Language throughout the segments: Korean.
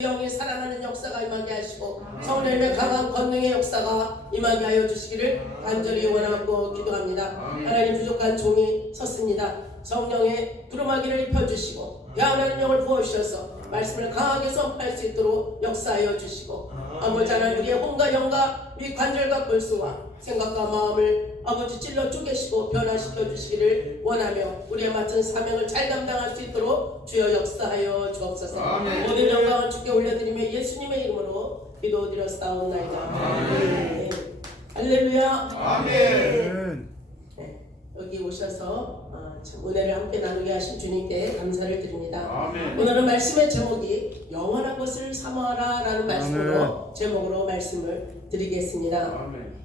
영이 살아나는 역사가 임하게 하시고 성령의 강한 권능의 역사가 임하게 하여 주시기를 간절히 원하고 기도합니다. 하나님, 부족한 종이 섰습니다. 성령의 두루마기를 입혀주시고 야원하는 영을 부어주셔서 말씀을 강하게 선포할 수 있도록 역사하여 주시고 아버지 하나님, 우리의 혼과 영과 및 관절과 골수와 생각과 마음을 아버지 찔러 쪼개시고 변화시켜 주시기를 원하며 우리의 맡은 사명을 잘 감당할 수 있도록 주여 역사하여 주옵소서. 모든 영광을 주께 올려드리며 예수님의 이름으로 기도드렸사옵나이다. 아멘. 할렐루야. 아멘. 네, 여기 오셔서 참 은혜를 함께 나누게 하신 주님께 감사를 드립니다. 아멘. 오늘은 말씀의 제목이 영원한 것을 사모하라 라는 말씀으로 제목으로 말씀을 드리겠습니다. 아멘.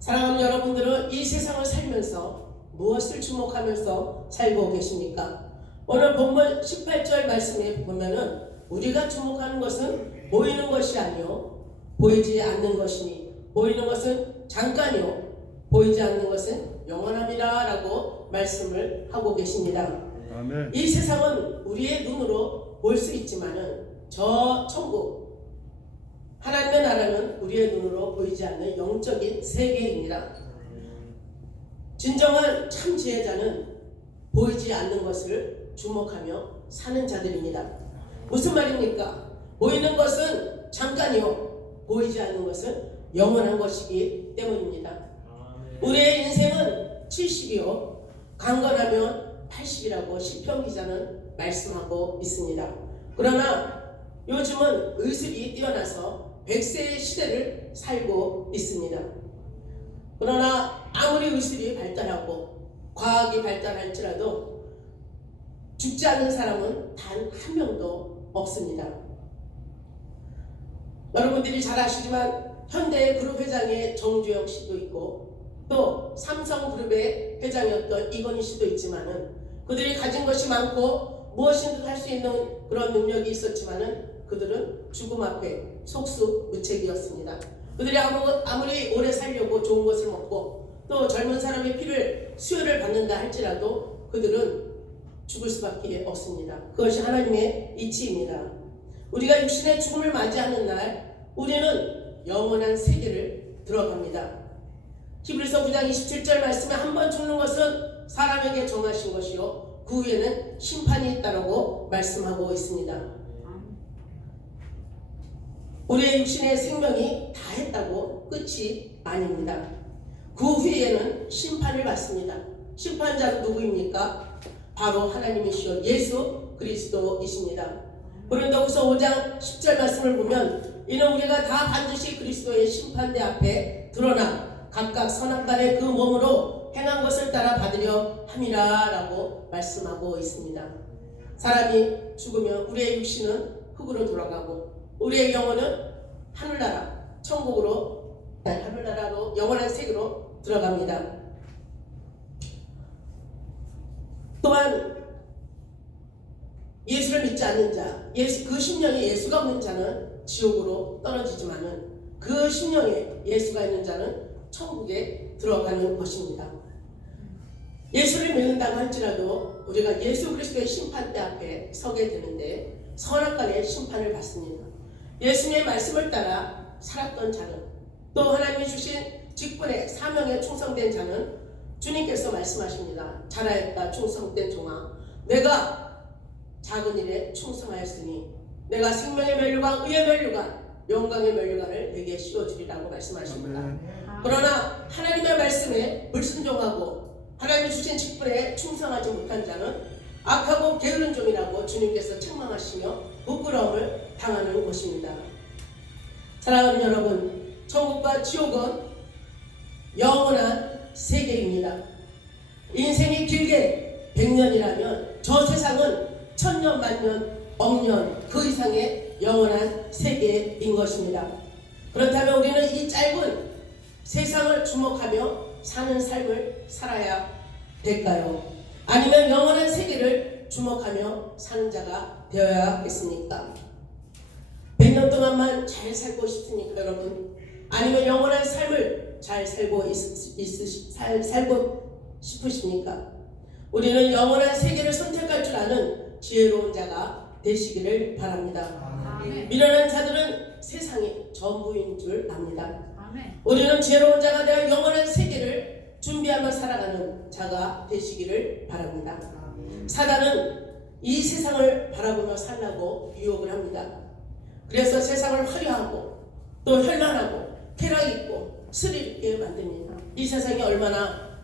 사랑하는 여러분들은 이 세상을 살면서 무엇을 주목하면서 살고 계십니까? 오늘 본문 18절 말씀에 보면은 우리가 주목하는 것은 보이는 것이 아니요 보이지 않는 것이니 보이는 것은 잠깐이요 보이지 않는 것은 영원함이라 라고 말씀을 하고 계십니다. 아멘. 이 세상은 우리의 눈으로 볼 수 있지만은 저 천국 하나님의 나라는 우리의 눈으로 보이지 않는 영적인 세계입니다. 진정한 참 지혜자는 보이지 않는 것을 주목하며 사는 자들입니다. 무슨 말입니까? 보이는 것은 잠깐이요 보이지 않는 것은 영원한 것이기 때문입니다. 우리의 인생은 70이요 강건하면 80이라고 시편 기자는 말씀하고 있습니다. 그러나 요즘은 의술이 뛰어나서 100세의 시대를 살고 있습니다. 그러나 아무리 의술이 발달하고 과학이 발달할지라도 죽지 않는 사람은 단 한 명도 없습니다. 여러분들이 잘 아시지만 현대 그룹 회장의 정주영 씨도 있고 또 삼성그룹의 회장이었던 이건희 씨도 있지만은 그들이 가진 것이 많고 무엇이든 할 수 있는 그런 능력이 있었지만은 그들은 죽음 앞에 속수무책이었습니다. 그들이 아무리 오래 살려고 좋은 것을 먹고 또 젊은 사람의 피를 수혈을 받는다 할지라도 그들은 죽을 수밖에 없습니다. 그것이 하나님의 이치입니다. 우리가 육신의 죽음을 맞이하는 날 우리는 영원한 세계를 들어갑니다. 히브리서 9장 27절 말씀에 한 번 죽는 것은 사람에게 정하신 것이요 그 후에는 심판이 있다라고 말씀하고 있습니다. 우리의 육신의 생명이 다 했다고 끝이 아닙니다. 그 후에는 심판을 받습니다. 심판자는 누구입니까? 바로 하나님이시여 예수 그리스도이십니다. 고린도후서 5장 10절 말씀을 보면 이는 우리가 다 반드시 그리스도의 심판대 앞에 드러나 각각 선악간의 그 몸으로 행한 것을 따라 받으려 함이라 라고 말씀하고 있습니다. 사람이 죽으면 우리의 육신은 흙으로 돌아가고 우리의 영혼은 하늘나라 천국으로 하늘나라로 영원한 세계로 들어갑니다. 또한 예수를 믿지 않는 자, 그 심령에 예수가 없는 자는 지옥으로 떨어지지만은 그 심령에 예수가 있는 자는 천국에 들어가는 것입니다. 예수를 믿는다고 할지라도 우리가 예수 그리스도의 심판대 앞에 서게 되는데 선악간의 심판을 받습니다. 예수님의 말씀을 따라 살았던 자는 또 하나님이 주신 직분의 사명에 충성된 자는 주님께서 말씀하십니다. 잘하였다 충성된 종아, 내가 작은 일에 충성하였으니 내가 생명의 면류관, 의의 면류관, 영광의 면류관을 내게 씌워주리라고 말씀하십니다. 그러나 하나님의 말씀에 불순종하고 하나님이 주신 직분에 충성하지 못한 자는 악하고 게으른 종이라고 주님께서 책망하시며 부끄러움을 당하는 것입니다. 사랑하는 여러분, 천국과 지옥은 영원한 세계입니다. 인생이 길게 100년이라면 저 세상은 1000년, 만년, 억년 그 이상의 영원한 세계인 것입니다. 그렇다면 우리는 이 짧은 세상을 주목하며 사는 삶을 살아야 될까요? 아니면 영원한 세계를 주목하며 사는 자가 되어야겠습니까? 100년 동안만 잘 살고 싶습니까, 여러분? 아니면 영원한 삶을 잘 살고 싶으십니까? 우리는 영원한 세계를 선택할 줄 아는 지혜로운 자가 되시기를 바랍니다. 미련한 자들은 세상의 전부인 줄 압니다. 아멘. 우리는 지혜로운 자가 되어 영원한 세계를 준비하며 살아가는 자가 되시기를 바랍니다. 사단은 이 세상을 바라보며 살라고 유혹을 합니다. 그래서 세상을 화려하고 또 현란하고 쾌락 있고 스릴 있게 만듭니다. 이 세상에 얼마나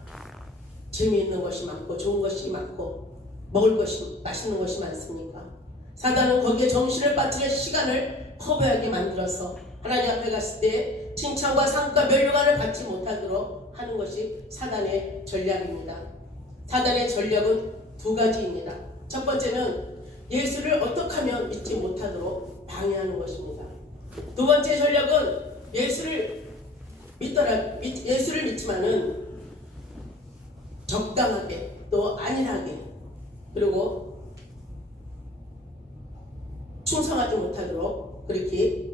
재미있는 것이 많고 좋은 것이 많고 먹을 것이 맛있는 것이 많습니까? 사단은 거기에 정신을 빠뜨려 시간을 허비하게 만들어서 하나님 앞에 갔을 때 칭찬과 상과 면류관을 받지 못하도록 하는 것이 사단의 전략입니다. 사단의 전략은 두 가지입니다. 첫 번째는 예수를 어떻게 하면 믿지 못하도록 방해하는 것입니다. 두 번째 전략은 예수를 믿지만은 적당하게 또 안일하게 그리고 충성하지 못하도록 그렇게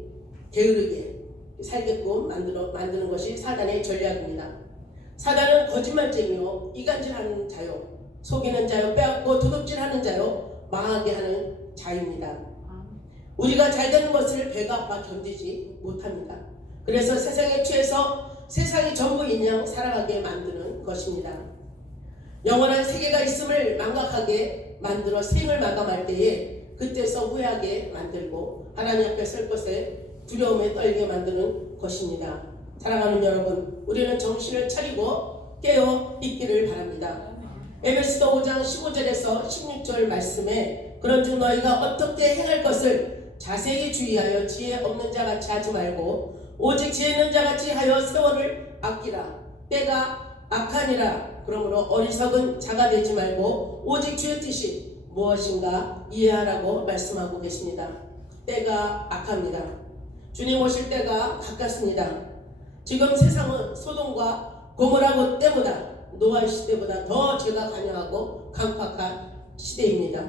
게으르게 살게끔 만드는 것이 사단의 전략입니다. 사단은 거짓말쟁이요, 이간질하는 자요, 속이는 자요, 빼앗고 도둑질하는 자요, 망하게 하는 자입니다. 우리가 잘 되는 것을 배가 아파 견디지 못합니다. 그래서 세상에 취해서 세상이 전부인 양 살아가게 만드는 것입니다. 영원한 세계가 있음을 망각하게 만들어 생을 마감할 때에 그때서 후회하게 만들고 하나님 앞에 설 것에 두려움에 떨게 만드는 것입니다. 사랑하는 여러분, 우리는 정신을 차리고 깨어 있기를 바랍니다. 에베소서 5장 15절에서 16절 말씀에 그런즉 너희가 어떻게 행할 것을 자세히 주의하여 지혜 없는 자같이 하지 말고 오직 지혜 있는 자같이 하여 세월을 아끼라. 때가 악하니라. 그러므로 어리석은 자가 되지 말고 오직 주의 뜻이 무엇인가 이해하라고 말씀하고 계십니다. 때가 악합니다. 주님 오실 때가 가깝습니다. 지금 세상은 소돔과 고모라 때보다 노아 시대보다 더 죄가 관여하고 강팍한 시대입니다.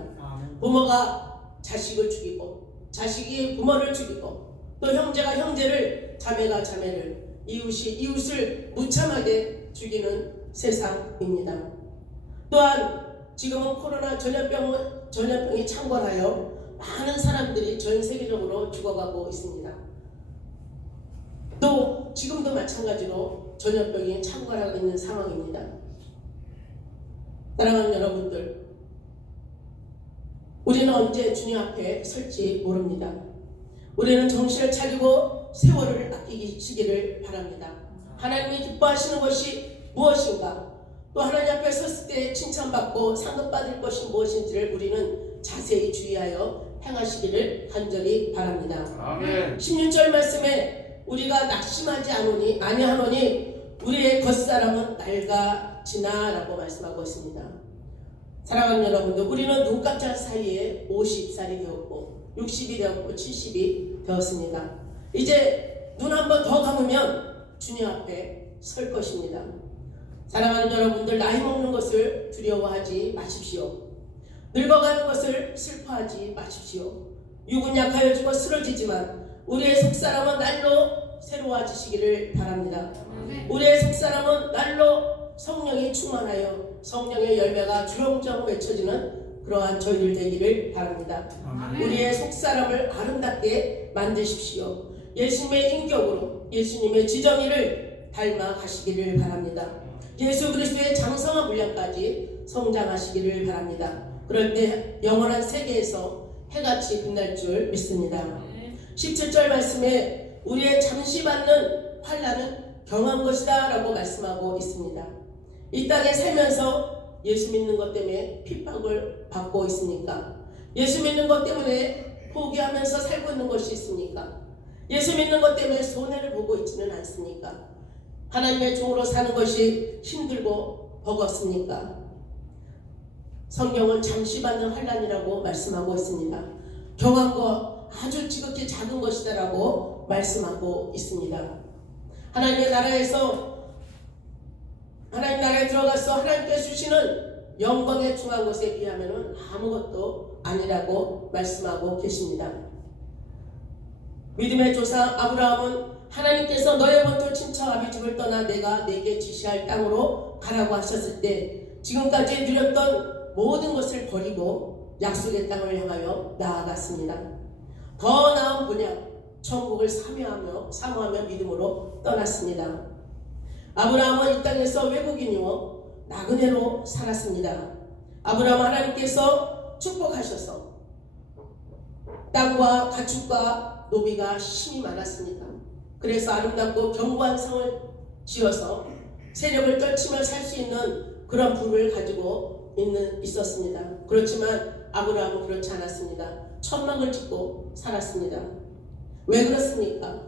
부모가 자식을 죽이고 자식이 부모를 죽이고 또 형제가 형제를 자매가 자매를 이웃이 이웃을 무참하게 죽이는 세상입니다. 또한 지금은 코로나 전염병이 창궐하여 많은 사람들이 전 세계적으로 죽어가고 있습니다. 또 지금도 마찬가지로 전염병이 창궐하고 있는 상황입니다. 사랑하는 여러분들, 우리는 언제 주님 앞에 설지 모릅니다. 우리는 정신을 차리고 세월을 아끼시기를 바랍니다. 하나님이 기뻐하시는 것이 무엇인가, 또 하나님 앞에 섰을 때 칭찬받고 상급받을 것이 무엇인지를 우리는 자세히 주의하여 행하시기를 간절히 바랍니다. 아멘. 16절 말씀에 우리가 낙심하지 아니하노니 우리의 겉사람은 낡아지나 라고 말씀하고 있습니다. 사랑하는 여러분들, 우리는 눈 깜짝 사이에 50살이 되었고 60이 되었고 70이 되었습니다. 이제 눈 한 번 더 감으면 주님 앞에 설 것입니다. 사랑하는 여러분들, 나이 먹는 것을 두려워하지 마십시오. 늙어가는 것을 슬퍼하지 마십시오. 육은 약하여 죽어 쓰러지지만 우리의 속사람은 날로 새로워지시기를 바랍니다. 우리의 속사람은 날로 성령이 충만하여 성령의 열매가 주렁주렁 맺혀지는 그러한 저희들 되기를 바랍니다. 우리의 속사람을 아름답게 만드십시오. 예수님의 인격으로 예수님의 지정의를 닮아 가시기를 바랍니다. 예수 그리스도의 장성한 분량까지 성장하시기를 바랍니다. 그럴 때 영원한 세계에서 해같이 빛날 줄 믿습니다. 17절 말씀에 우리의 잠시 받는 환난은 경한 것이다 라고 말씀하고 있습니다. 이 땅에 살면서 예수 믿는 것 때문에 핍박을 받고 있습니까? 예수 믿는 것 때문에 포기하면서 살고 있는 것이 있습니까? 예수 믿는 것 때문에 손해를 보고 있지는 않습니까? 하나님의 종으로 사는 것이 힘들고 버겁습니까? 성경은 잠시 받는 환난이라고 말씀하고 있습니다. 경한 것 아주 지극히 작은 것이다 라고 말씀하고 있습니다. 하나님 나라에 들어가서 하나님께 주시는 영광의 중한 것에 비하면 아무것도 아니라고 말씀하고 계십니다. 믿음의 조상 아브라함은 하나님께서 너의 본토 친척 아비 집을 떠나 내가 내게 지시할 땅으로 가라고 하셨을 때 지금까지 누렸던 모든 것을 버리고 약속의 땅을 향하여 나아갔습니다. 더 나은 본향 천국을 사모하며 믿음으로 떠났습니다. 아브라함은 이 땅에서 외국인이요 나그네로 살았습니다. 아브라함 하나님께서 축복하셔서 땅과 가축과 노비가 힘이 많았습니다. 그래서 아름답고 견고한 성을 지어서 세력을 떨치며 살 수 있는 그런 부를 가지고 있었습니다. 그렇지만 아브라함은 그렇지 않았습니다. 천막을 짓고 살았습니다. 왜 그렇습니까?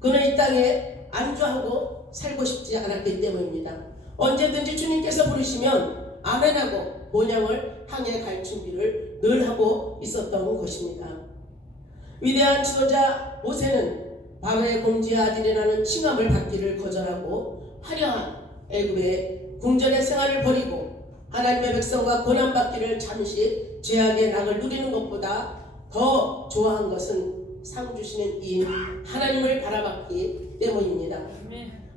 그는 이 땅에 안주하고 살고 싶지 않았기 때문입니다. 언제든지 주님께서 부르시면 아멘하고 본향을 향해 갈 준비를 늘 하고 있었던 것입니다. 위대한 지도자 모세는 바로의 공주의 아들이라는 칭함을 받기를 거절하고 화려한 애굽의 궁전의 생활을 버리고 하나님의 백성과 고난받기를 잠시 죄악의 낙을 누리는 것보다 더 좋아한 것은 상 주시는 이인 하나님을 바라봤기 때문입니다.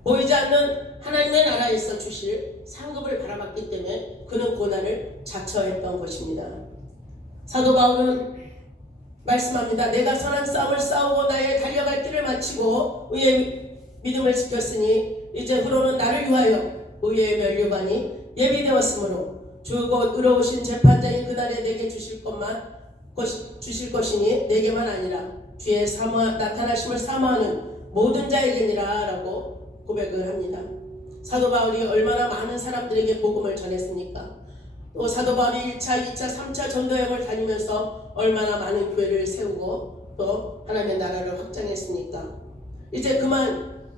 보이지 않는 하나님의 나라에서 주실 상급을 바라봤기 때문에 그는 고난을 자처했던 것입니다. 사도 바울은 말씀합니다. 내가 선한 싸움을 싸우고 나의 달려갈 길을 마치고 의의 믿음을 지켰으니 이제 후로는 나를 위하여 의의 면류관이 예비되었으므로 주 곧 의로우신 재판장이 그날에 내게 주실 것이니 내게만 아니라 주의 나타나심을 사모하는 모든 자에게니라 라고 고백을 합니다. 사도 바울이 얼마나 많은 사람들에게 복음을 전했습니까? 또 사도 바울이 1차, 2차, 3차 전도여행을 다니면서 얼마나 많은 교회를 세우고 또 하나님의 나라를 확장했습니까? 이제 그만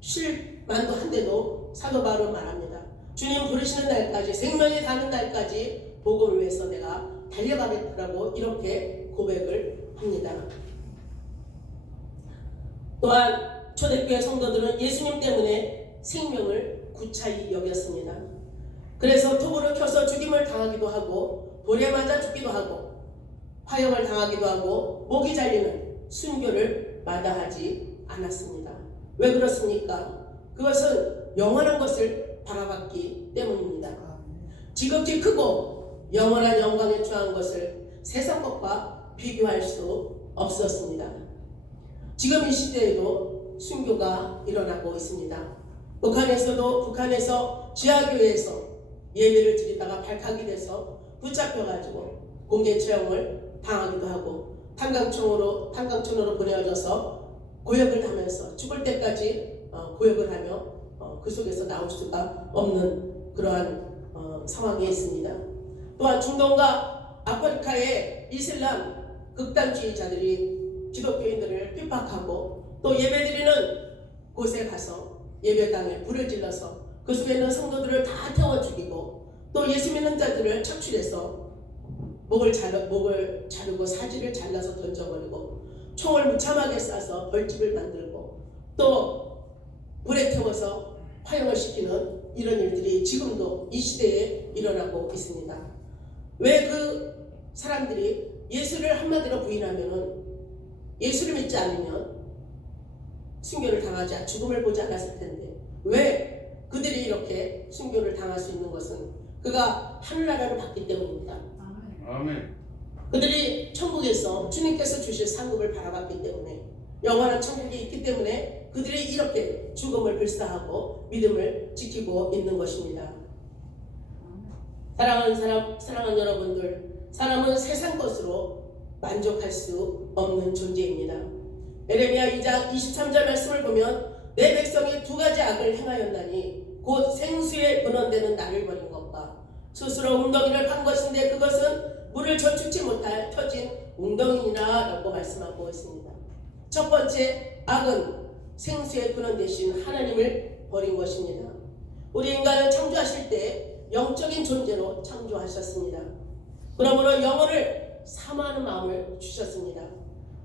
쉴 만도 한데도 사도 바울은 말합니다. 주님 부르시는 날까지 생명이 닿는 날까지 복음을 위해서 내가 달려가겠다라고 이렇게 고백을 합니다. 또한 초대교회 성도들은 예수님 때문에 생명을 구차히 여겼습니다. 그래서 투구를 켜서 죽임을 당하기도 하고 돌에 맞아 죽기도 하고 화형을 당하기도 하고 목이 잘리는 순교를 마다하지 않았습니다. 왜 그렇습니까? 그것은 영원한 것을 바라봤기 때문입니다. 지극히 크고 영원한 영광에 처한 것을 세상 것과 비교할 수 없었습니다. 지금 이 시대에도 순교가 일어나고 있습니다. 북한에서 지하교회에서 예배를 드리다가 발칵이 돼서 붙잡혀가지고 공개 처형을 당하기도 하고 탄광촌으로 보내어져서 고역을 하면서 죽을 때까지 고역을 하며 그 속에서 나올 수가 없는 그러한 상황에 있습니다. 또한 중동과 아프리카의 이슬람 극단주의자들이 기독교인들을 핍박하고 또 예배드리는 곳에 가서 예배당에 불을 질러서 그 속에 있는 성도들을 다 태워 죽이고 또 예수 믿는 자들을 착출해서 목을 자르고 사지를 잘라서 던져버리고 총을 무참하게 쏴서 벌집을 만들고 또 불에 태워서 화형을 시키는 이런 일들이 지금도 이 시대에 일어나고 있습니다. 왜 그 사람들이 예수를 한마디로 부인하면은 예수를 믿지 않으면 순교를 당하지 죽음을 보지 않았을 텐데 왜 그들이 이렇게 순교를 당할 수 있는 것은 그가 하늘나라를 받기 때문입니다. 아멘. 그들이 천국에서 주님께서 주실 상급을 바라봤기 때문에 영원한 천국이 있기 때문에 그들이 이렇게 죽음을 불사하고 믿음을 지키고 있는 것입니다. 사랑하는 여러분들, 사람은 세상 것으로 만족할 수 없는 존재입니다. 에레미야 2장 23절 말씀을 보면 내 백성이 두 가지 악을 행하였나니 곧 생수에 근원되는 나를 버린 것과 스스로 웅덩이를 판 것인데 그것은 물을 저축지 못할 터진 웅덩이니라 라고 말씀하고 있습니다. 첫 번째 악은 생수의 근원 되신 하나님을 버린 것입니다. 우리 인간을 창조하실 때 영적인 존재로 창조하셨습니다. 그러므로 영혼을 사모하는 마음을 주셨습니다.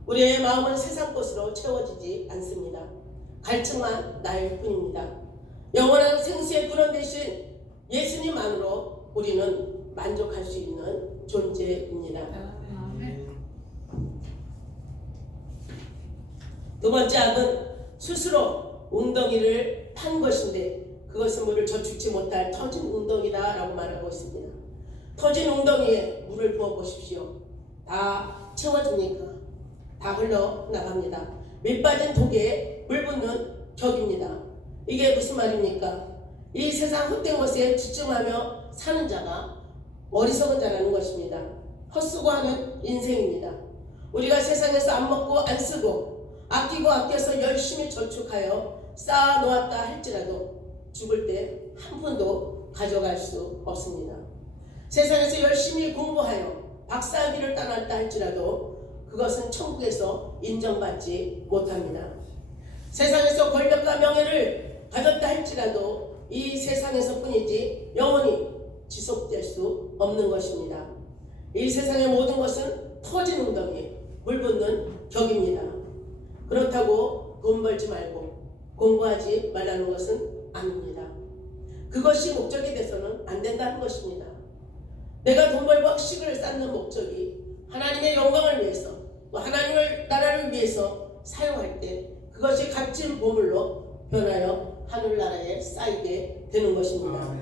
우리의 마음은 세상 것으로 채워지지 않습니다. 갈증만 나일 뿐입니다. 영원한 생수의 근원 되신 예수님만으로 우리는 만족할 수 있는 존재입니다. 두 번째 악은 스스로 웅덩이를 판 것인데 그것은 물을 저축지 못할 터진 웅덩이다 라고 말하고 있습니다. 터진 웅덩이에 물을 부어 보십시오. 다 채워집니까? 다 흘러나갑니다. 밑 빠진 독에 물 붓는 격입니다. 이게 무슨 말입니까? 이 세상 헛된 것에 집중하며 사는 자가 어리석은 자라는 것입니다. 헛수고하는 인생입니다. 우리가 세상에서 안 먹고 안 쓰고 아끼고 아껴서 열심히 저축하여 쌓아 놓았다 할지라도 죽을 때 한 푼도 가져갈 수 없습니다. 세상에서 열심히 공부하여 박사학위를 따놨다 할지라도 그것은 천국에서 인정받지 못합니다. 세상에서 권력과 명예를 가졌다 할지라도 이 세상에서 뿐이지 영원히 지속될 수 없는 것입니다. 이 세상의 모든 것은 터진 웅덩이, 물 붓는 격입니다. 그렇다고 돈 벌지 말고 공부하지 말라는 것은 아닙니다. 그것이 목적이 돼서는 안 된다는 것입니다. 내가 돈 벌고 학식을 쌓는 목적이 하나님의 영광을 위해서 또 하나님의 나라를 위해서 사용할 때 그것이 값진 보물로 변하여 하늘나라에 쌓이게 되는 것입니다.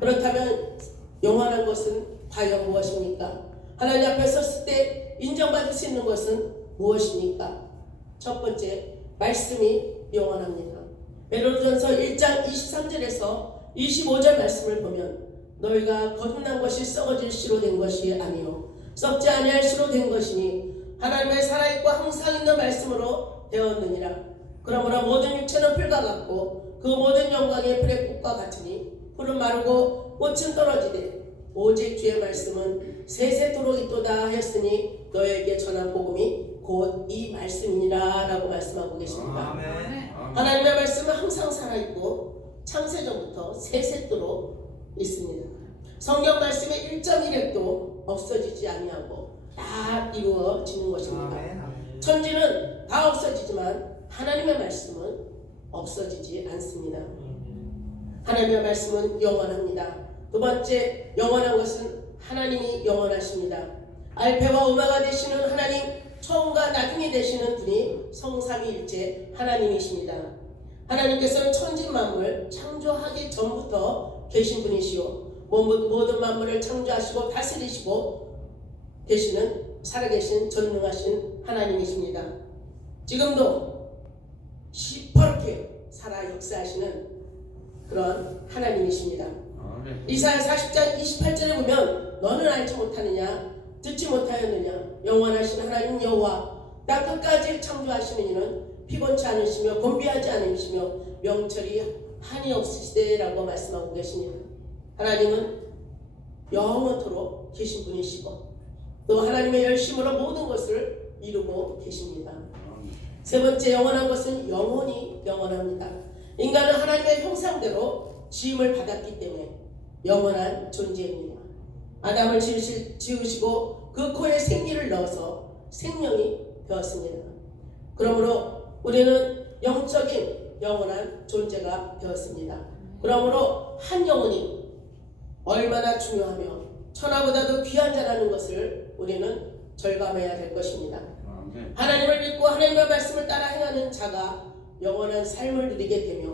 그렇다면 영원한 것은 과연 무엇입니까? 하나님 앞에 섰을 때 인정받을 수 있는 것은 무엇입니까? 첫 번째, 말씀이 영원합니다. 베드로전서 1장 23절에서 25절 말씀을 보면 너희가 거듭난 것이 썩어질 씨로 된 것이 아니요 썩지 아니할 씨로 된 것이니 하나님의 살아있고 항상 있는 말씀으로 되었느니라. 그러므로 모든 육체는 풀과 같고 그 모든 영광이 풀의 꽃과 같으니 풀은 마르고 꽃은 떨어지되 오직 주의 말씀은 세세토록 있도다 하였으니 너에게 전한 복음이 곧 이 말씀이니라 라고 말씀하고 계십니다. 하나님의 말씀은 항상 살아있고 창세전부터 세세토록 있습니다. 성경 말씀의 1.1획도 없어지지 아니하고 다 이루어지는 것입니다. 천지는 다 없어지지만 하나님의 말씀은 없어지지 않습니다. 하나님의 말씀은 영원합니다. 두 번째, 영원한 것은 하나님이 영원하십니다. 알페와 오메가 되시는 하나님, 처음과 나중이 되시는 분이 성삼위일체 하나님이십니다. 하나님께서는 천지 만물 창조하기 전부터 계신 분이시오. 모든 만물을 창조하시고 다스리시고 계시는 살아계신 전능하신 하나님이십니다. 지금도 시퍼렇게 살아 역사하시는 그런 하나님이십니다. 이사야 40장 28절에 보면 너는 알지 못하느냐 듣지 못하였느냐 영원하신 하나님 여호와 땅 끝까지 창조하시는 이는 피곤치 않으시며 곤비하지 않으시며 명철이 한이 없으시되라고 말씀하고 계십니다. 하나님은 영원토록 계신 분이시고 또 하나님의 열심으로 모든 것을 이루고 계십니다. 세 번째, 영원한 것은 영원히 영원합니다. 인간은 하나님의 형상대로 지음을 받았기 때문에 영원한 존재입니다. 아담을 지으시고 그 코에 생기를 넣어서 생명이 되었습니다. 그러므로 우리는 영적인 영원한 존재가 되었습니다. 그러므로 한 영혼이 얼마나 중요하며 천하보다도 귀한 자라는 것을 우리는 절감해야 될 것입니다. 하나님을 믿고 하나님의 말씀을 따라 행하는 자가 영원한 삶을 누리게 되며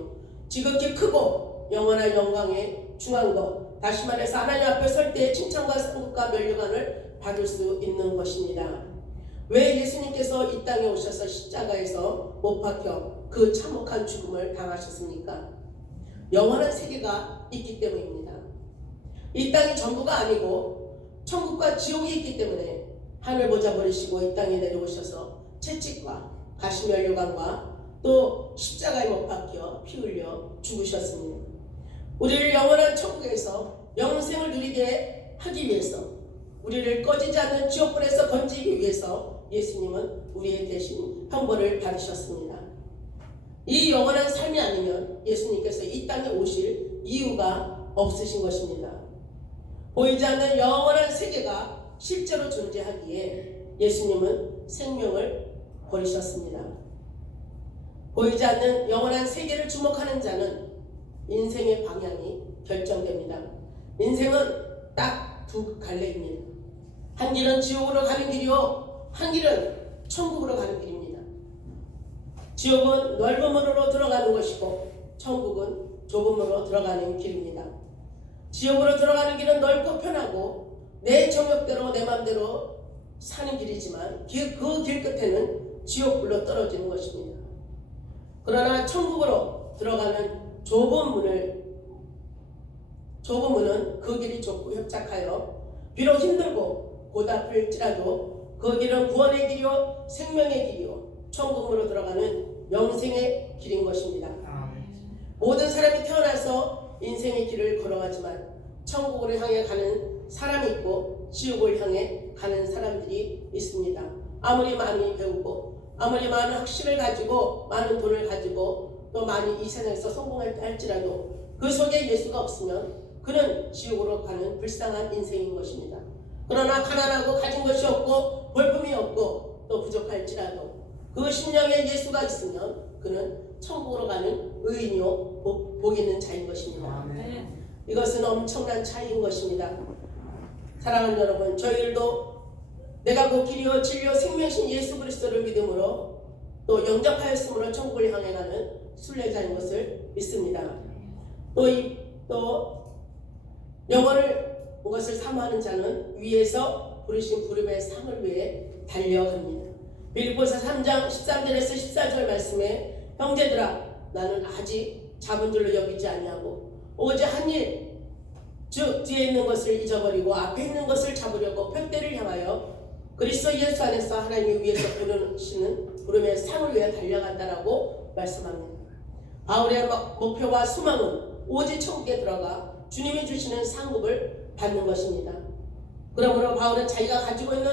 지극히 크고 영원한 영광에 중한 것, 다시 말해서 하나님 앞에 설 때 칭찬과 상급과 면류관을 받을 수 있는 것입니다. 왜 예수님께서 이 땅에 오셔서 십자가에서 못 박혀 그 참혹한 죽음을 당하셨습니까? 영원한 세계가 있기 때문입니다. 이 땅이 전부가 아니고 천국과 지옥이 있기 때문에 하늘 보좌 버리시고 이 땅에 내려오셔서 채찍과 가시면류관과 또 십자가에 못 박혀 피 흘려 죽으셨습니다. 우리를 영원한 천국에서 영생을 누리게 하기 위해서 우리를 꺼지지 않는 지옥불에서 건지기 위해서 예수님은 우리의 대신 형벌을 받으셨습니다. 이 영원한 삶이 아니면 예수님께서 이 땅에 오실 이유가 없으신 것입니다. 보이지 않는 영원한 세계가 실제로 존재하기에 예수님은 생명을 버리셨습니다. 보이지 않는 영원한 세계를 주목하는 자는 인생의 방향이 결정됩니다. 인생은 딱 두 갈래입니다. 한 길은 지옥으로 가는 길이요, 한 길은 천국으로 가는 길입니다. 지옥은 넓은 문으로 들어가는 것이고 천국은 좁은 문으로 들어가는 길입니다. 지옥으로 들어가는 길은 넓고 편하고 내 정욕대로 내 마음대로 사는 길이지만 그 길 끝에는 지옥불로 떨어지는 것입니다. 그러나 천국으로 들어가는 좁은 문은 그 길이 좁고 협착하여 비록 힘들고 고달플지라도 그 길은 구원의 길이요 생명의 길이요 천국으로 들어가는 영생의 길인 것입니다. 모든 사람이 태어나서 인생의 길을 걸어가지만 천국으로 향해 가는 사람이 있고 지옥을 향해 가는 사람들이 있습니다. 아무리 많이 배우고 아무리 많은 학식을 가지고 많은 돈을 가지고 또 많이 이 세상에서 성공할 할지라도 그 속에 예수가 없으면 그는 지옥으로 가는 불쌍한 인생인 것입니다. 그러나 가난하고 가진 것이 없고 볼품이 없고 또 부족할지라도 그 심령에 예수가 있으면 그는 천국으로 가는 의인이요 복 있는 자인 것입니다. 이것은 엄청난 차이인 것입니다. 사랑하는 여러분, 저희들도 내가 그 길이요 진리요 생명이신 예수 그리스도를 믿음으로 또 영접하였으므로 천국을 향해 가는 순례자인 것을 믿습니다. 또 영원을 것을 사모하는 자는 위에서 부르신 부름의 상을 위해 달려갑니다. 빌립보서 3장 13절에서 14절 말씀에 형제들아 나는 아직 잡은 줄로 여기지 아니하고 오직 한 일 즉 뒤에 있는 것을 잊어버리고 앞에 있는 것을 잡으려고 표대를 향하여 그리스도 예수 안에서 하나님이 위에서 부르시는 부름의 상을 위해 달려간다라고 말씀합니다. 바울의 목표와 소망은 오직 천국에 들어가 주님이 주시는 상급을 받는 것입니다. 그러므로 바울은 자기가 가지고 있는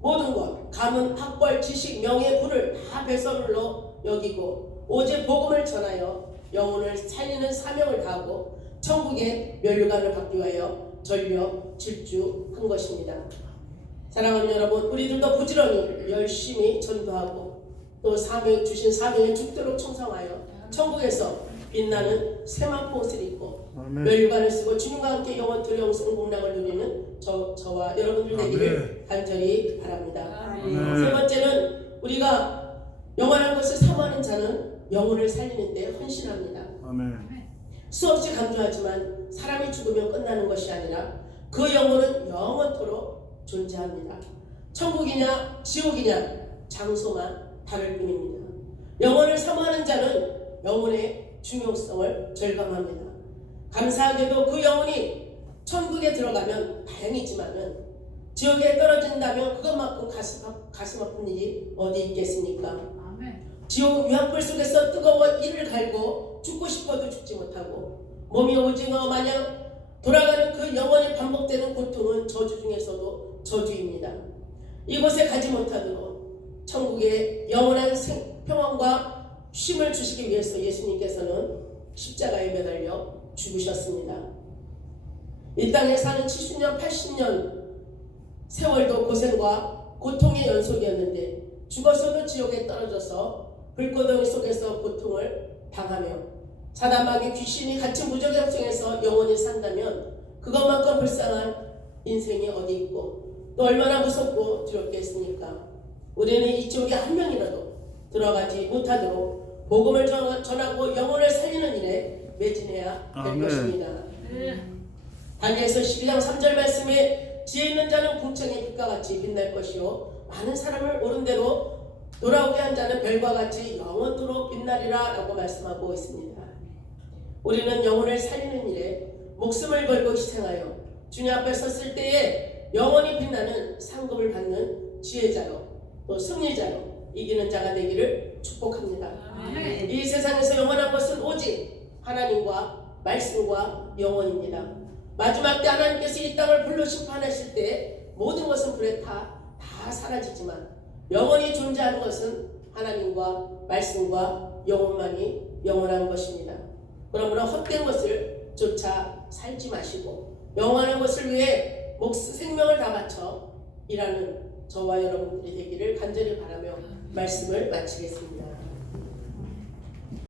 모든 것, 가문, 학벌, 지식, 명예, 부를 다 배설물로 여기고 오직 복음을 전하여 영혼을 살리는 사명을 다하고 천국의 면류관을 받기 위하여 전력 질주한 것입니다. 사랑하는 여러분, 우리들도 부지런히 열심히 전도하고 또 주신 사명에 죽도록 충성하여 천국에서 빛나는 새만포 옷을 입고 면류관을 쓰고 주님과 함께 영원토록 영생 공락을 누리는 저와 여러분들 되기를 간절히 바랍니다. 세 번째는 우리가 영원한 것을 사모하는 자는 영혼을 살리는 데 헌신합니다. 수없이 강조하지만 사람이 죽으면 끝나는 것이 아니라 그 영혼은 영원토록 존재합니다. 천국이냐 지옥이냐 장소만 다를 뿐입니다. 영혼을 사모하는 자는 영혼의 중요성을 절감합니다. 감사하게도 그 영혼이 천국에 들어가면 다행이지만은 지옥에 떨어진다면 그것만큼 가슴 아픈 일이 어디 있겠습니까? 지옥 유황불 속에서 뜨거워 이를 갈고 죽고 싶어도 죽지 못하고 몸이 오징어 마냥 돌아가는 그 영원히 반복되는 고통은 저주 중에서도 저주입니다. 이곳에 가지 못하도록 천국의 영원한 평안과 쉼을 주시기 위해서 예수님께서는 십자가에 매달려 죽으셨습니다. 이 땅에 사는 70년 80년 세월도 고생과 고통의 연속이었는데 죽어서도 지옥에 떨어져서 불고덩이 속에서 고통을 당하며 사단마귀 귀신이 갇힌 무적영성에서 영원히 산다면 그것만큼 불쌍한 인생이 어디 있고 또 얼마나 무섭고 두렵겠습니까? 우리는 이 지옥에 한 명이라도 들어가지 못하도록 복음을 전하고 영혼을 살리는 일에 매진해야 될 것입니다. 다니엘서 12장 3절 말씀에 지혜 있는 자는 궁창의 빛과 같이 빛날 것이요 많은 사람을 옳은 대로 돌아오게 한 자는 별과 같이 영원토록 빛나리라 라고 말씀하고 있습니다. 우리는 영혼을 살리는 일에 목숨을 걸고 희생하여 주님 앞에 섰을 때에 영원히 빛나는 상급을 받는 지혜자요 또 승리자요 이기는 자가 되기를 축복합니다. 이 세상에서 영원한 것은 오직 하나님과 말씀과 영원입니다. 마지막 때 하나님께서 이 땅을 불로 심판하실 때 모든 것은 불에 다 사라지지만 영원히 존재하는 것은 하나님과 말씀과 영혼만이 영원한 것입니다. 그러므로 헛된 것을 쫓아 살지 마시고 영원한 것을 위해 생명을 다 바쳐 일하는 저와 여러분들이 되기를 간절히 바라며 말씀을 마치겠습니다.